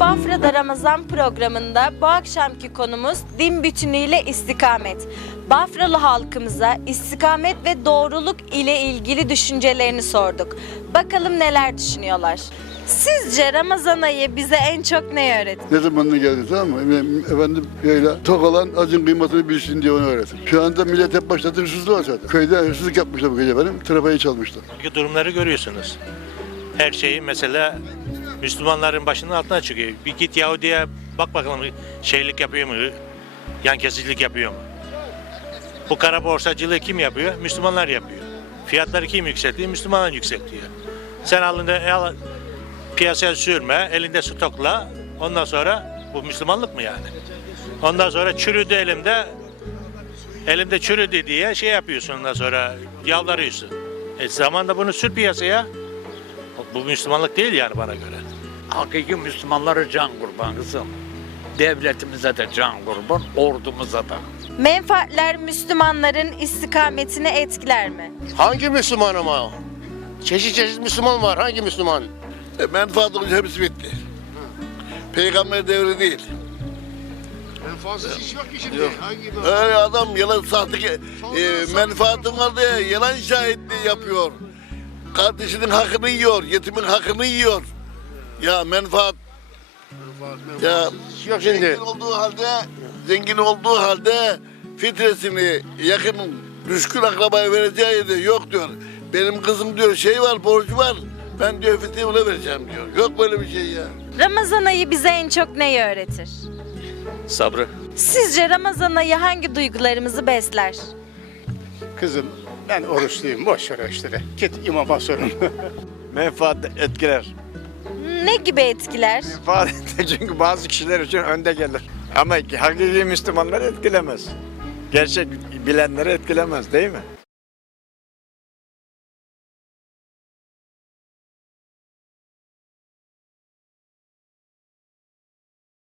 Bafra'da Ramazan programında bu akşamki konumuz din bütünüyle istikamet. Bafralı halkımıza istikamet ve doğruluk ile ilgili düşüncelerini sorduk. Bakalım neler düşünüyorlar. Sizce Ramazan ayı bize en çok ne öğretti? Ne zamanına geldi tamam mı? Efendim, böyle tok olan acın kıymetini bilsin diye onu öğretir. Şu anda millet hep başladı hırsızlığa zaten. Köyde hırsızlık yapmışlar bu gece benim. Trafiği çalmışlar. Çünkü durumları görüyorsunuz. Her şeyi mesela Müslümanların başının altına çıkıyor. Bir git Yahudi'ye bak bakalım şeylik yapıyor mu? Yan kesicilik yapıyor mu? Bu kara borsacılığı kim yapıyor? Müslümanlar yapıyor. Fiyatları kim yükseltiyor? Müslümanlar yükseltiyor. Sen alında al, piyasaya sürme, elinde stokla. Ondan sonra bu Müslümanlık mı yani? Ondan sonra çürüdü elimde. Elimde çürüdü diye şey yapıyorsun ondan sonra yalvarıyorsun. E zamanda bunu sür piyasaya. Bu Müslümanlık değil yani bana göre. Hakiki Müslümanlara can kurban kızım. Devletimize de can kurban, ordumuza da. Menfaatler Müslümanların istikametini etkiler mi? Hangi Müslüman ama? Çeşit çeşit Müslüman var. Hangi Müslüman? E, menfaat olunca hepsi bitti. Peygamber devri değil. Menfaatsız iş yok ki şimdi. Hangi Öyle adam yalan sahte e, menfaatın var diye yalan şahitliği yapıyor. Kardeşinin hakkını yiyor, yetimin hakkını yiyor. Ya menfaat ya yok şimdi. zengin olduğu halde zengin olduğu halde fitresini yakın düşkün akrabaya vereceği de yok diyor. Benim kızım diyor şey var borcu var. Ben diyor fitreyi ona vereceğim diyor. Yok böyle bir şey ya. Ramazan ayı bize en çok neyi öğretir? Sabrı. Sizce Ramazan ayı hangi duygularımızı besler? Kızım ben oruçluyum boş ver o işleri. Git imama sorun. Menfaat etkiler. Ne gibi etkiler? Menfaat çünkü bazı kişiler için önde gelir. Ama hakiki Müslümanları etkilemez. Gerçek bilenleri etkilemez değil mi?